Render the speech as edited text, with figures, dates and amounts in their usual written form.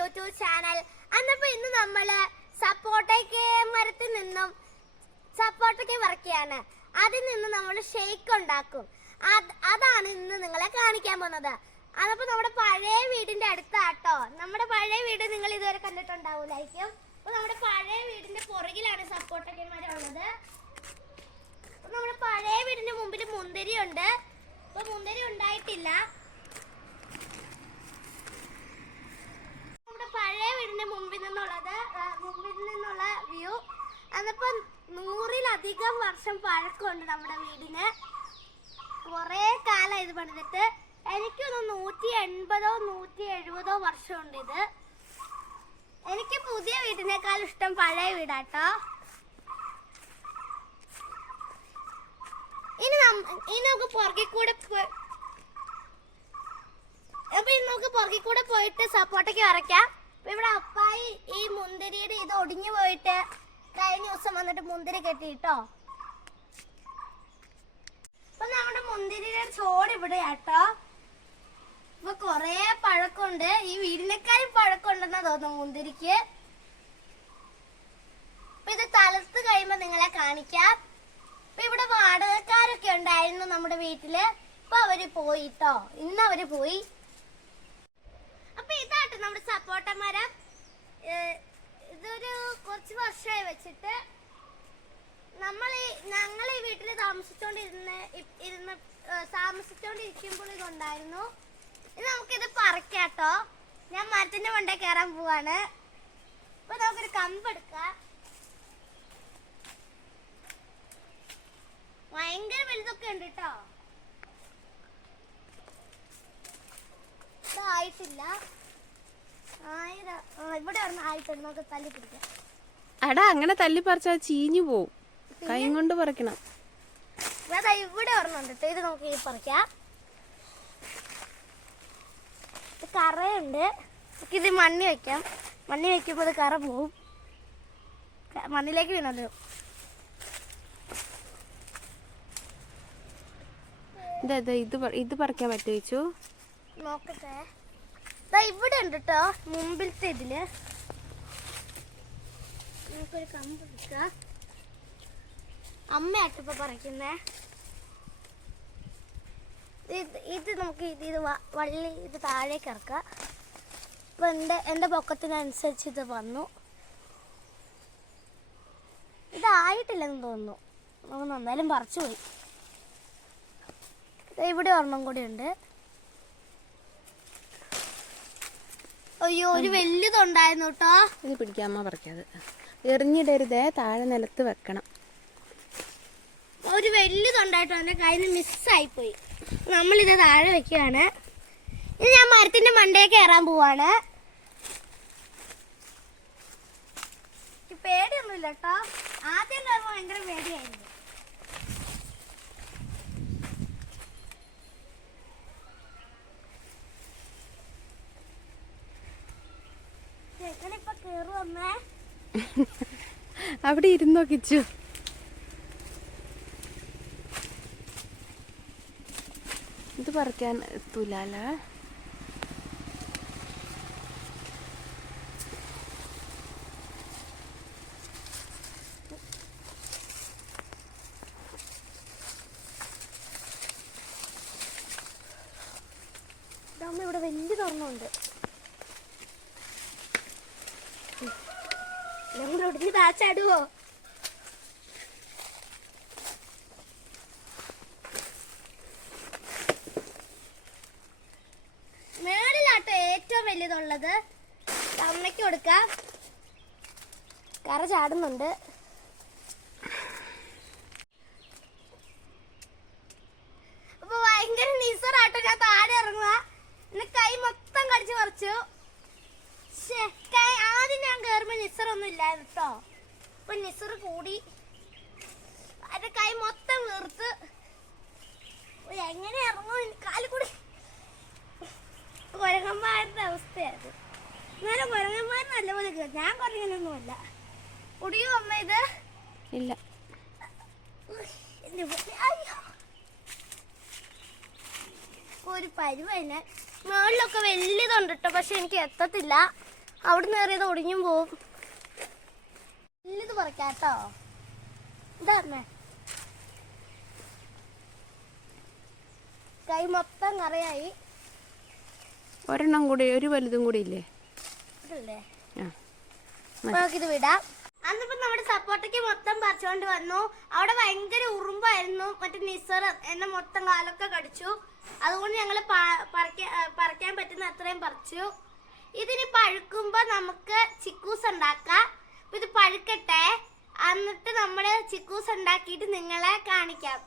YouTube channel. അന്നപ്പോ ഇന്ന് നമ്മള് സപ്പോട്ടയ്ക്ക് മരത്തിൽ നിന്നും സപ്പോട്ടയ്ക്ക് പറിക്കുകയാണ്. അതിൽ നിന്ന് നമ്മൾ ഷേക്ക് ഉണ്ടാക്കും. അതാണ് ഇന്ന് നിങ്ങളെ കാണിക്കാൻ പോകുന്നത്. അതപ്പോ നമ്മുടെ പഴയ വീടിന്റെ അടുത്താട്ടോ. നമ്മുടെ പഴയ വീട് നിങ്ങൾ ഇതുവരെ കണ്ടിട്ടുണ്ടാവൂലായിരിക്കും. അപ്പൊ നമ്മുടെ പഴയ വീടിന്റെ പുറകിലാണ് സപ്പോട്ടയ്ക്ക് മരം ഉള്ളത്. നമ്മുടെ പഴയ വീടിന്റെ മുമ്പിൽ മുന്തിരി ഉണ്ട്. ഇപ്പൊ മുന്തിരി ഉണ്ടായിട്ടില്ല. നമ്മുടെ പഴയ വീടിന്റെ മുമ്പിൽ നിന്നുള്ള വ്യൂ. അതിപ്പോ 100-ലധികം വർഷം പഴക്കമുണ്ട് നമ്മുടെ വീടിന്. കുറെ കാലം ഇത് പണിതിട്ട്. എനിക്കൊന്ന് 180-170 വർഷമുണ്ട് ഇത്. എനിക്ക് പുതിയ വീടിനേക്കാൾ ഇഷ്ടം പഴയ വീടാട്ടോ. ഇനി നമുക്ക് പുറകിൽ കൂടെ പോയിട്ട് സപ്പോട്ടയ്ക്ക് വരയ്ക്കാം. ഇവിടെ അപ്പായി ഈ മുന്തിരിയുടെ ഇത് ഒടിഞ്ഞു പോയിട്ട് കഴിഞ്ഞ ദിവസം വന്നിട്ട് മുന്തിരി കെട്ടിട്ടോ. അപ്പൊ നമ്മുടെ മുന്തിരിയുടെ ചോട് ഇവിടെയാട്ടോ. ഇപ്പൊ കൊറേ പഴക്കമുണ്ട്. ഈ വീടിനേക്കാളും പഴക്കമുണ്ടെന്നാ തോന്നുന്നു മുന്തിരിക്ക്. അപ്പൊ ഇത് തളർത്ത് കഴിയുമ്പോ നിങ്ങളെ കാണിക്കാം. അപ്പൊ ഇവിടെ വാടകക്കാരൊക്കെ ഉണ്ടായിരുന്നു നമ്മുടെ വീട്ടില്. ഇപ്പൊ അവര് പോയിട്ടോ. ഇന്ന് അവര് പോയി. അപ്പൊ ഇതാട്ടോ നമ്മുടെ സപ്പോട്ട മരം. ഇതൊരു കുറച്ച് വർഷമായി വെച്ചിട്ട്. ഞങ്ങൾ ഈ വീട്ടിൽ താമസിച്ചോണ്ടിരിക്കുമ്പോൾ ഇതുണ്ടായിരുന്നു. ഇനി നമുക്കിത് പറിക്കാട്ടോ. ഞാൻ മരത്തിന്റെ മണ്ടേ കയറാൻ പോവാണ്. അപ്പൊ നമുക്കൊരു കമ്പെടുക്കാം. ഭയങ്കര വലുതൊക്കെ ഉണ്ട് കേട്ടോ. ഇതായിട്ടില്ല. ഇവിടെ ആയിട്ടുണ്ട്. നമുക്ക് തല്ലി പിടിക്കാം. എടാ അങ്ങനെ തല്ലി പറിച്ചാൽ ചീഞ്ഞു പോവും. കൈ കൊണ്ട് പറിക്കണം. ഇവിടെ ഒരെണ്ണുണ്ട്. ഇത് നമുക്ക് ഈ പറിക്കാം. കറയുണ്ട്. ഇത് മണ്ണി വെക്കാം. മണ്ണി വെക്കുമ്പോൾ അത് കറ പോവും. മണ്ണിലേക്ക് വീണല്ലോ. ഇത് പറിക്കാൻ പറ്റുമോ ചോദിച്ചു? നോക്കട്ടെ. ഇവിടെ ഉണ്ട് കേട്ടോ. മുമ്പിലത്തെ ഇതില് നമുക്കൊരു കമ്പ് എടുക്കാം. അമ്മയാട്ടിപ്പോ പറിക്കുന്നേ. ഇത് നമുക്ക് ഇത് വള്ളി ഇത് താഴേക്ക് ഇറക്കാം. അപ്പൊ എന്റെ പൊക്കത്തിനനുസരിച്ച് ഇത് വന്നു. ഇതായിട്ടില്ലെന്ന് തോന്നുന്നു. നമുക്ക് നന്നായാലും പറിച്ചു പോയി. ഇവിടെ ഒരെണ്ണം കൂടി ഉണ്ട്. അയ്യോ, ഒരു വലുതുണ്ടായിരുന്നു കേട്ടോ. ഇത് പിടിക്കാമ്മ പറിക്കാതെ എറിഞ്ഞിടരുതേ. താഴെ നിലത്ത് വെക്കണം. ഒരു വലുതുണ്ടായിട്ടോ. എന്റെ കയ്യിൽ നിന്ന് മിസ്സായിപ്പോയി. നമ്മളിത് താഴെ വെക്കുകയാണ്. ഇനി ഞാൻ മരത്തിന്റെ മണ്ടേ കയറാൻ പോവാണ്. പേടിയൊന്നുമില്ല കേട്ടോ. ആദ്യം കയറുമ്പോ ഭയങ്കര പേടിയായിരുന്നു. ഇപ്പൊ കേറുവന്നേ. അവിടെ ഇരുന്നോ കിച്ചു? ഇത് പറിക്കാൻ എത്തൂലല്ലേ. ഇവിടെ വലിയ തുറന്നുണ്ട്. ഞങ്ങളൊടിഞ്ഞ് താച്ചാടുവോ? മേളിലാട്ടോ ഏറ്റവും വലുതുള്ളത്. അമ്മയ്ക്ക് കൊടുക്കാം. കറ ചാടുന്നുണ്ട്. അപ്പൊ ഭയങ്കര നിസറാട്ടോ. ഞാൻ താഴെ ഇറങ്ങുക. എന്നെ കൈ മൊത്തം കടിച്ചു പറിച്ചു. ആദ്യം ഞാൻ കയറുമ്പോ നിസറൊന്നും ഇല്ലായിരുന്നു കേട്ടോ. അപ്പൊ നിസറ് കൂടി എന്റെ കൈ മൊത്തം വീർത്ത്. എങ്ങനെ ഇറങ്ങും? കാലിൽ കൂടി കുരങ്ങന്മാരുടെ അവസ്ഥയായിരുന്നു. എന്നാലും കുരങ്ങന്മാർ നല്ലപോലെ കേട്ടു. ഞാൻ കുരങ്ങനൊന്നുമല്ല. കുടിയോ അമ്മ ഇത്? ഇല്ല. ഒരു പരുവന്നെ. മുകളിലൊക്കെ വലിയതുണ്ട് കേട്ടോ. പക്ഷെ എനിക്ക് എത്തത്തില്ല. അവിടെ നേറിയത് ഒടിഞ്ഞും പോവും. ഇത് പറിക്കാം കേട്ടോ. ഇതാ കൈ മൊത്തം കറിയായി. ഒരെണ്ണം കൂടി, ഒരു വലുതും കൂടി ഇല്ലേ? ഇതല്ലേ? ആ നമുക്കിത് വിടാം. അന്നിപ്പോ നമ്മുടെ സപ്പോർട്ടയ്ക്ക് മൊത്തം പറിച്ചോണ്ട് വന്നു. അവിടെ ഭയങ്കര ഉറുമ്പായിരുന്നു. മറ്റേ നിസർ എന്നെ മൊത്തം കാലൊക്കെ കടിച്ചു. അതുകൊണ്ട് ഞങ്ങൾ പറിക്കാൻ പറ്റുന്ന അത്രയും പറിച്ചു. ഇതിന് പഴുക്കുമ്പോ നമുക്ക് ചിക്കൂസ് ഉണ്ടാക്കാം. ഇത് പഴുക്കട്ടെ, എന്നിട്ട് നമ്മള് ചിക്കൂസ് ഉണ്ടാക്കിയിട്ട് നിങ്ങളെ കാണിക്കാം.